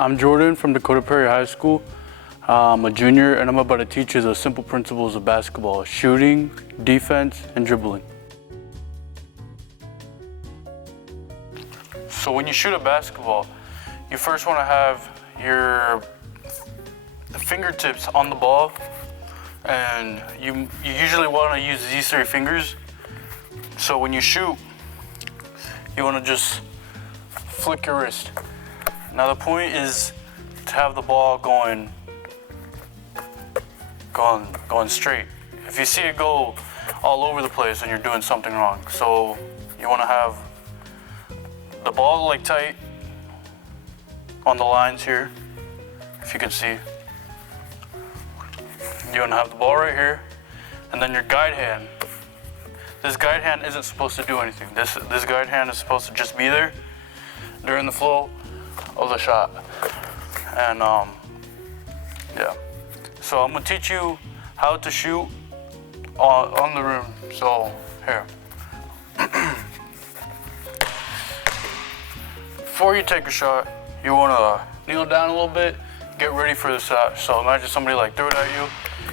I'm Jordan from Dakota Prairie High School. I'm a junior and I'm about to teach you the simple principles of basketball: shooting, defense, and dribbling. So when you shoot a basketball, you first want to have your fingertips on the ball, and you usually want to use these three fingers. So when you shoot, you want to just flick your wrist. Now the point is to have the ball going straight. If you see it go all over the place, then you're doing something wrong. So you want to have the ball like tight on the lines here, if you can see. You want to have the ball right here, and then your guide hand. This guide hand isn't supposed to do anything. This guide hand is supposed to just be there during the flow of the shot. And yeah. So I'm gonna teach you how to shoot on the rim. So here. Before you take a shot, you wanna kneel down a little bit, get ready for the shot. So imagine somebody like threw it at you.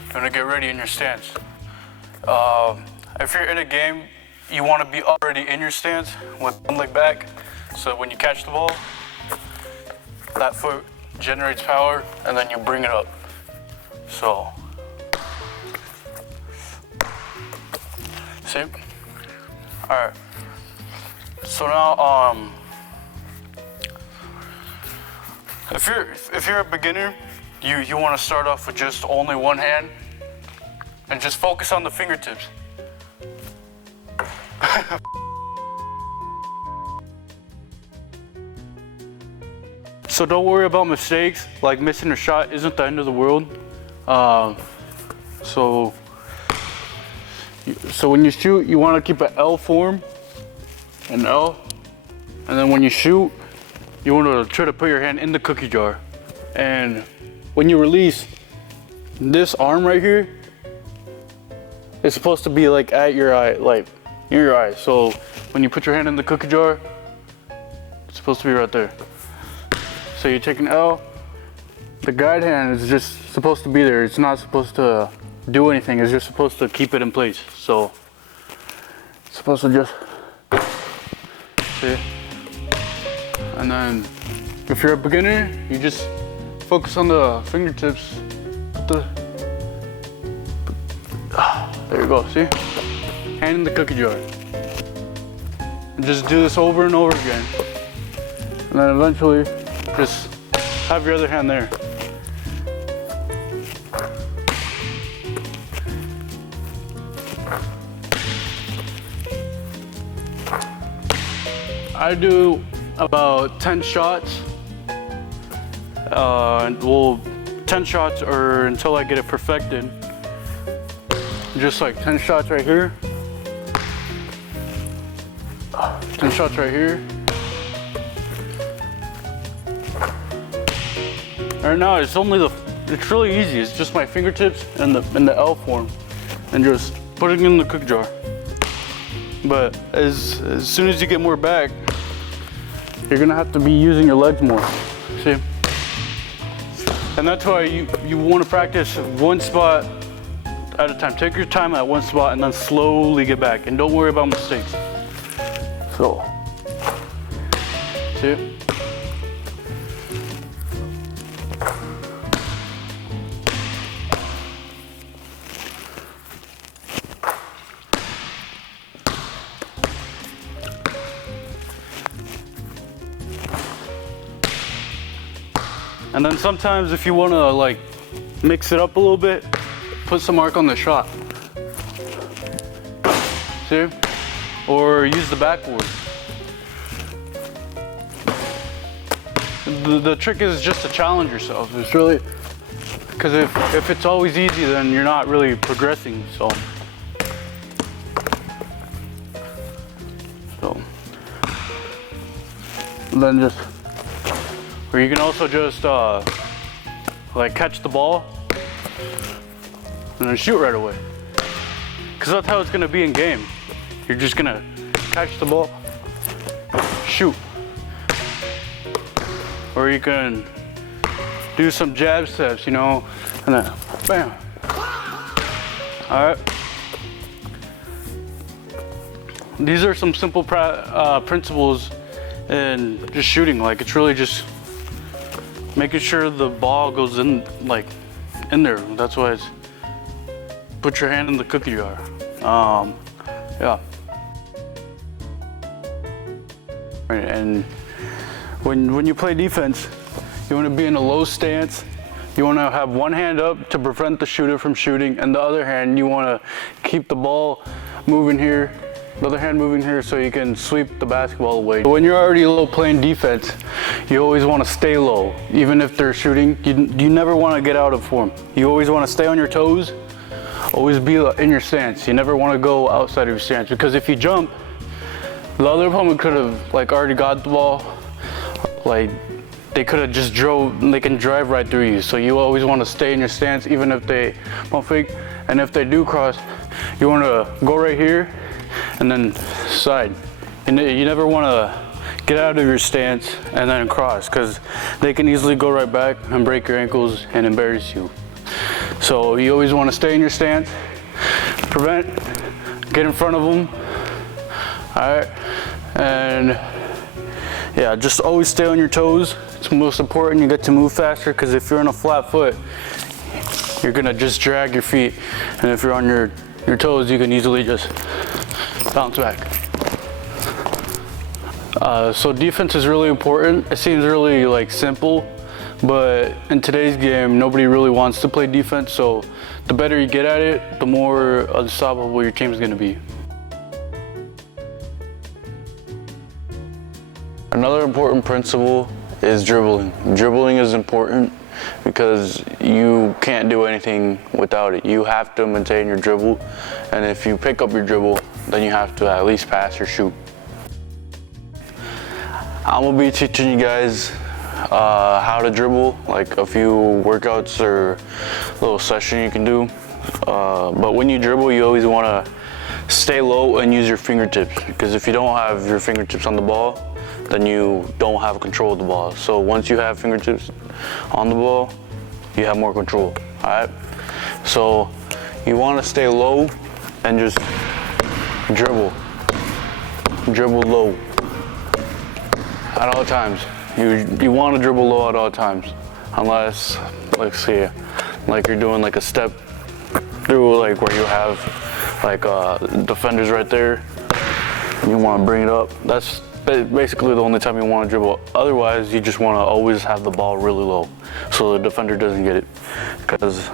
You wanna get ready in your stance. If you're in a game, you want to be already in your stance with one leg back, so when you catch the ball, that foot generates power, and then you bring it up. So, see? All right. So now, if you're a beginner, you want to start off with just only one hand, and just focus on the fingertips. So don't worry about mistakes, like missing a shot isn't the end of the world. So when you shoot, you want to keep an L form, an L, and then when you shoot, you want to try to put your hand in the cookie jar. And when you release, this arm right here is supposed to be like at your eye, like near your eye. So when you put your hand in the cookie jar, it's supposed to be right there. So you take an L, the guide hand is just supposed to be there. It's not supposed to do anything. It's just supposed to keep it in place. So it's supposed to just, see? And then if you're a beginner, you just focus on the fingertips. There you go, see? Hand in the cookie jar. And just do this over and over again. And then eventually, just have your other hand there. I do about 10 shots. 10 shots or until I get it perfected. Just like 10 shots right here. 10 shots right here. Right now it's really easy. It's just my fingertips and the L form, and just putting it in the cookie jar. But as soon as you get more back, you're gonna have to be using your legs more. See? And that's why you want to practice one spot at a time. Take your time at one spot and then slowly get back, and don't worry about mistakes. So, see? And then sometimes if you want to like mix it up a little bit, put some mark on the shot. See? Or use the backboard. The trick is just to challenge yourself. It's really, because if it's always easy, then you're not really progressing. So and then just, or you can also just like catch the ball and then shoot right away. Because that's how it's gonna be in game. You're just gonna catch the ball, shoot. Or you can do some jab steps, you know, and then bam. All right. These are some simple principles in just shooting. Like, it's really just making sure the ball goes in, like, in there. That's why it's put your hand in the cookie jar. Yeah. And when you play defense, you want to be in a low stance. You want to have one hand up to prevent the shooter from shooting, and the other hand you want to keep the ball moving here, the other hand moving here, so you can sweep the basketball away. When you're already low playing defense, you always want to stay low. Even if they're shooting, you never want to get out of form. You always want to stay on your toes, always be in your stance. You never want to go outside of your stance, because if you jump, the other opponent could have like already got the ball, like they could have just drove, they can drive right through you. So you always want to stay in your stance, even if they won't fake. And if they do cross, you want to go right here and then side. And you never want to get out of your stance and then cross, because they can easily go right back and break your ankles and embarrass you. So you always want to stay in your stance, prevent, get in front of them. All right, and yeah, just always stay on your toes. It's most important. You get to move faster, because if you're on a flat foot, you're gonna just drag your feet, and if you're on your toes, you can easily just bounce back. So defense is really important. It seems really like simple, but in today's game, nobody really wants to play defense. So the better you get at it, the more unstoppable your team is gonna be. Another important principle is dribbling. Dribbling is important because you can't do anything without it. You have to maintain your dribble, and if you pick up your dribble, then you have to at least pass or shoot. I'm gonna be teaching you guys how to dribble, like a few workouts or a little session you can do. But when you dribble, you always wanna stay low and use your fingertips, because if you don't have your fingertips on the ball, then you don't have control of the ball. So once you have fingertips on the ball, you have more control, all right? So you wanna stay low and just dribble low at all times. You wanna dribble low at all times, unless, let's see, like you're doing like a step through, like where you have like defenders right there, and you wanna bring it up. That's basically the only time you want to dribble. Otherwise, you just want to always have the ball really low so the defender doesn't get it, because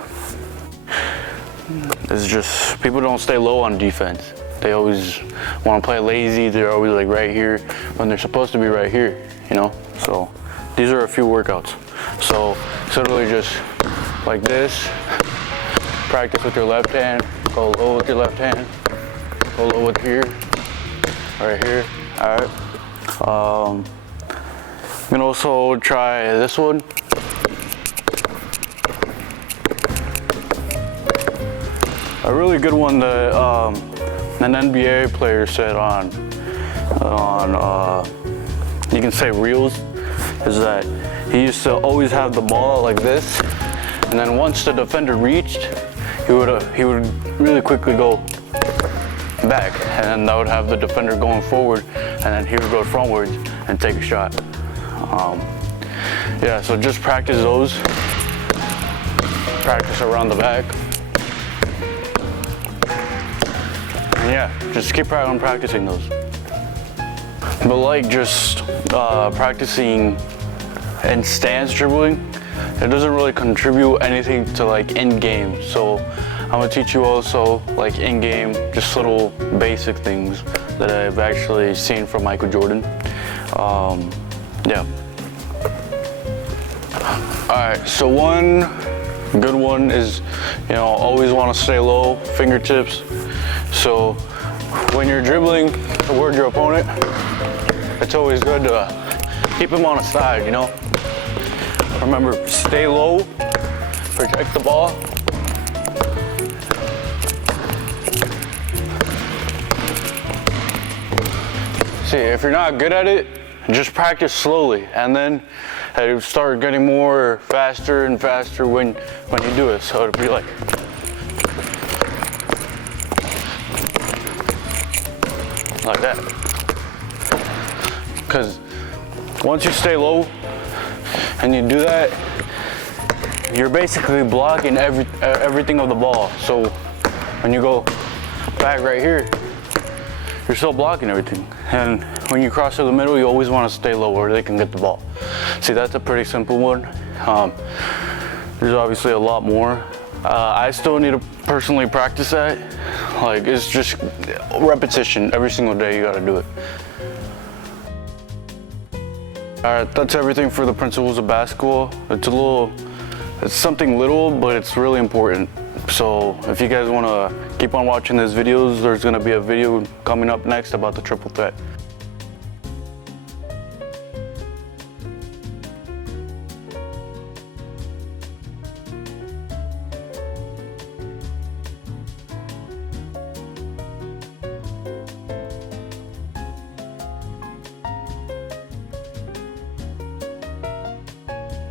it's just, people don't stay low on defense. They always want to play lazy. They're always like right here when they're supposed to be right here, you know? So these are a few workouts. So it's literally just like this. Practice with your left hand, go low with your left hand, go low with here, right here, all right? You can also try this one. A really good one that an NBA player said on you can say reels, is that he used to always have the ball like this, and then once the defender reached, he would really quickly go back, and then that would have the defender going forward, and then he would go frontwards and take a shot. Yeah, so just practice those. Practice around the back. And yeah, just keep on practicing those. But like just practicing and stance dribbling, it doesn't really contribute anything to like in game. So I'm gonna teach you also like in game, just little basic things that I've actually seen from Michael Jordan. Yeah. All right, so one good one is, you know, always want to stay low, fingertips. So when you're dribbling toward your opponent, it's always good to keep him on a side, you know? Remember, stay low, project the ball. See, if you're not good at it, just practice slowly, and then and it would start getting more faster and faster when you do it. So it'd be like that. Because once you stay low and you do that, you're basically blocking everything of the ball. So when you go back right here, you're still blocking everything. And when you cross to the middle, you always want to stay low where they can get the ball. See, that's a pretty simple one. There's obviously a lot more. I still need to personally practice that. Like, it's just repetition. Every single day you gotta do it. All right, that's everything for the principles of basketball. It's something little, but it's really important. So if you guys wanna keep on watching these videos, there's gonna be a video coming up next about the triple threat.